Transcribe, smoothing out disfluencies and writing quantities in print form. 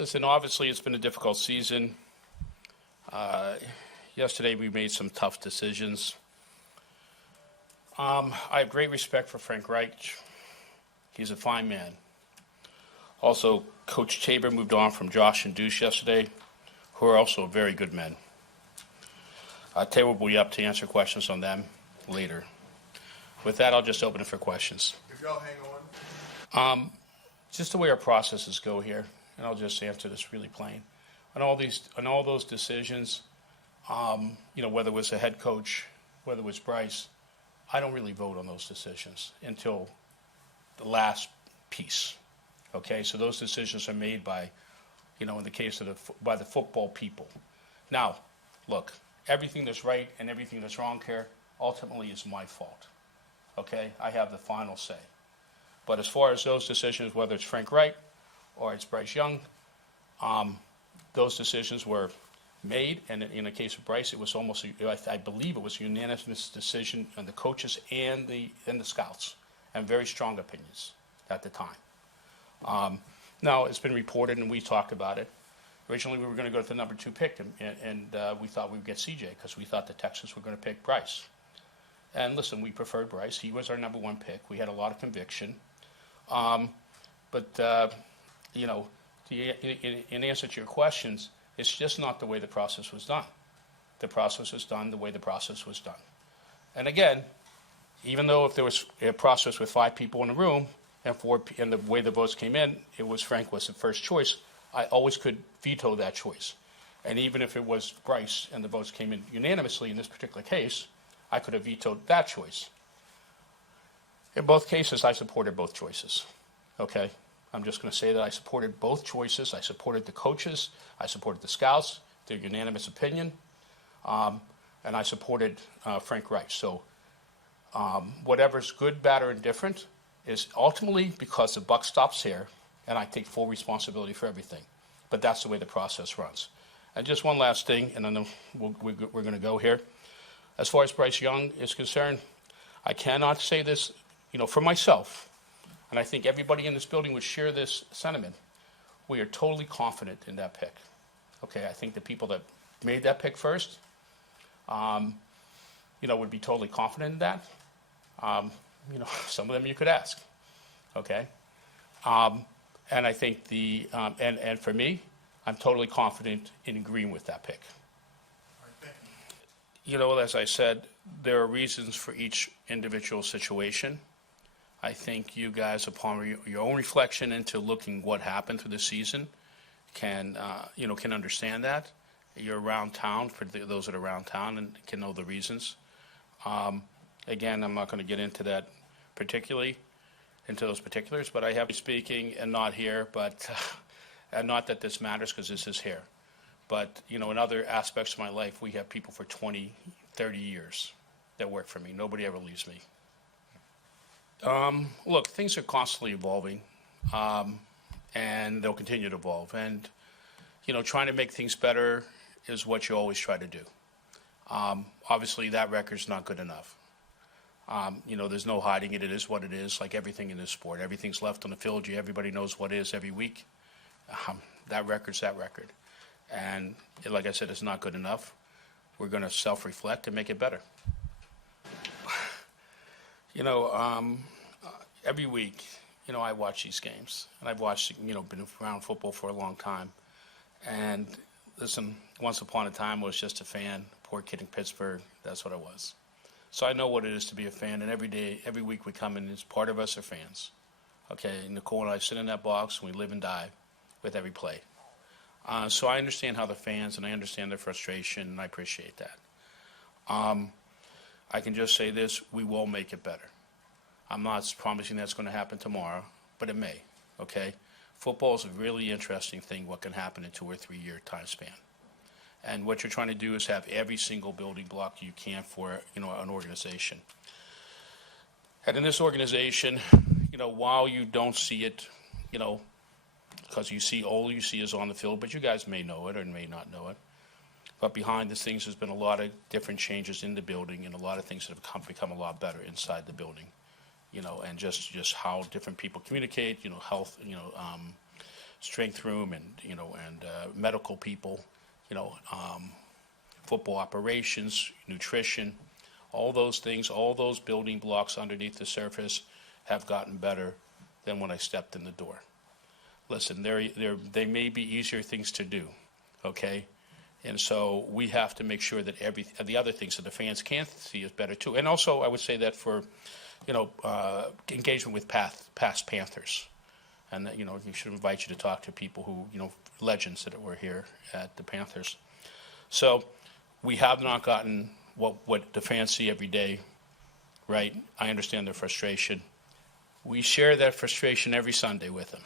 Listen, obviously it's been a difficult season. Yesterday we made some tough decisions. I have great respect for Frank Reich. He's a fine man. Also, Coach Tepper moved on from Josh and Deuce yesterday, who are also very good men. Tepper will be up to answer questions on them later. With that, I'll just open it for questions. If y'all hang on. Just the way our processes go here, and I'll just answer this really plain. On all those decisions, whether it was a head coach, whether it was Bryce, I don't really vote on those decisions until the last piece. Okay, so those decisions are made by, in the case of by the football people. Now, look, everything that's right and everything that's wrong here ultimately is my fault. Okay, I have the final say. But as far as those decisions, whether it's Frank Reich or it's Bryce Young, those decisions were made, and in the case of Bryce, it was almost, I believe it was a unanimous decision on the coaches and the scouts, and very strong opinions at the time. Now, it's been reported, and we talked about it. Originally, we were going to go to the number 2 pick, and we thought we would get CJ because we thought the Texans were going to pick Bryce. And listen, we preferred Bryce. He was our number 1 pick. We had a lot of conviction. In answer to your questions, it's just not the way the process was done. The process was done the way the process was done. And again, even though if there was a process with 5 people in the room and the way the votes came in, it was Frank was the first choice, I always could veto that choice. And even if it was Bryce and the votes came in unanimously in this particular case, I could have vetoed that choice. In both cases, I supported both choices. Okay? I'm just going to say that I supported both choices. I supported the coaches. I supported the scouts, their unanimous opinion. And I supported Frank Reich. So whatever's good, bad, or indifferent is ultimately because the buck stops here, and I take full responsibility for everything. But that's the way the process runs. And just one last thing, and then we're going to go here. As far as Bryce Young is concerned, I cannot say this, for myself, and I think everybody in this building would share this sentiment. We are totally confident in that pick. Okay, I think the people that made that pick first, would be totally confident in that. Some of them you could ask. Okay, and I think and for me, I'm totally confident in agreeing with that pick. As I said, there are reasons for each individual situation. I think you guys, upon your own reflection into looking what happened through the season, can understand that. You're around town, for those that are around town, and can know the reasons. Again, I'm not going to get into that into those particulars, but I have been speaking and not here, but and not that this matters because this is here. But, in other aspects of my life, we have people for 20, 30 years that work for me. Nobody ever leaves me. Look, things are constantly evolving, and they'll continue to evolve. And, trying to make things better is what you always try to do. Obviously, that record's not good enough. There's no hiding it. It is what it is, like everything in this sport. Everything's left on the field. Everybody knows what is every week. That record's that record. And like I said, it's not good enough. We're going to self-reflect and make it better. Every week, I watch these games. And I've watched, been around football for a long time. And listen, once upon a time, I was just a fan. Poor kid in Pittsburgh. That's what I was. So I know what it is to be a fan. And every week we come in, as part of us are fans. Okay, Nicole and I sit in that box, and we live and die with every play. So I understand how the fans, and I understand their frustration, and I appreciate that. I can just say this, we will make it better. I'm not promising that's going to happen tomorrow, but it may, okay? Football is a really interesting thing, what can happen in 2 or 3 year time span. And what you're trying to do is have every single building block you can for, an organization. And in this organization, while you don't see it, because all you see is on the field, but you guys may know it or may not know it. But behind the scenes, there's been a lot of different changes in the building and a lot of things that have become a lot better inside the building, and just how different people communicate, health, strength room and, medical people, football operations, nutrition, all those things, all those building blocks underneath the surface have gotten better than when I stepped in the door. Listen, they may be easier things to do, okay? And so we have to make sure that the other things that the fans can see is better too. And also, I would say that for, engagement with past Panthers. And, you should invite you to talk to people who, legends that were here at the Panthers. So we have not gotten what the fans see every day, right? I understand their frustration. We share that frustration every Sunday with them.